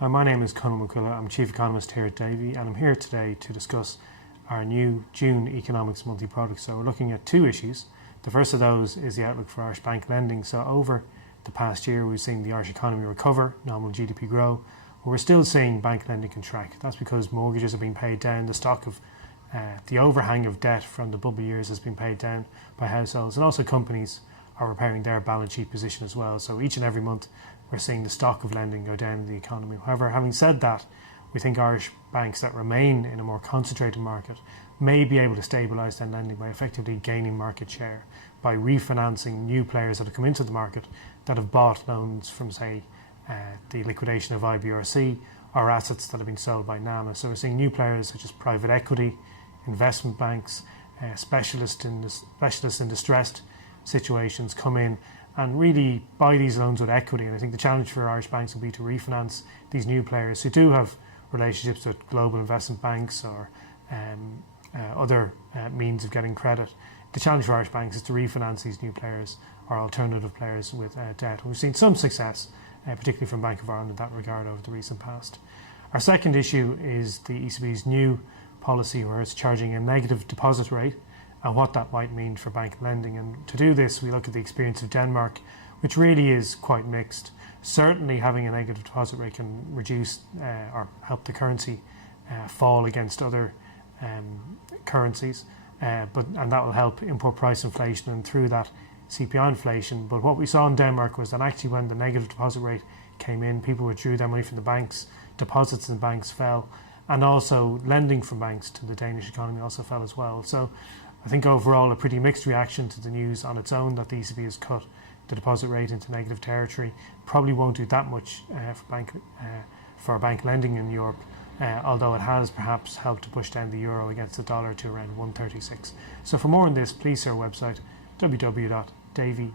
My name is Conall Mac Coille. I'm Chief Economist here at Davy, and I'm here today to discuss our new June Economics Monthly Product. So we're looking at two issues. The first of those is the outlook for Irish bank lending. So over the past year, we've seen the Irish economy recover, nominal GDP grow, but we're still seeing bank lending contract. That's because mortgages are being paid down, the stock of the overhang of debt from the bubble years has been paid down by households, and also companies are repairing their balance sheet position as well. So each and every month we're seeing the stock of lending go down in the economy. However, having said that, we think Irish banks that remain in a more concentrated market may be able to stabilise their lending by effectively gaining market share, by refinancing new players that have come into the market that have bought loans from, say, the liquidation of IBRC or assets that have been sold by NAMA. So we're seeing new players such as private equity, investment banks, specialists in distressed situations come in and really buy these loans with equity. And I think the challenge for Irish banks will be to refinance these new players who do have relationships with global investment banks or other means of getting credit. The challenge for Irish banks is to refinance these new players or alternative players with debt. We've seen some success, particularly from Bank of Ireland in that regard over the recent past. Our second issue is the ECB's new policy where it's charging a negative deposit rate and what that might mean for bank lending. And to do this, we look at the experience of Denmark, which really is quite mixed. Certainly having a negative deposit rate can reduce or help the currency fall against other currencies, and that will help import price inflation and through that CPI inflation. But what we saw in Denmark was that actually when the negative deposit rate came in, people withdrew their money from the banks, deposits in banks fell, and also lending from banks to the Danish economy also fell as well. So I think overall a pretty mixed reaction to the news on its own that the ECB has cut the deposit rate into negative territory. Probably won't do that much for bank lending in Europe, although it has perhaps helped to push down the euro against the dollar to around 136. So for more on this, please see our website www.davy.ie.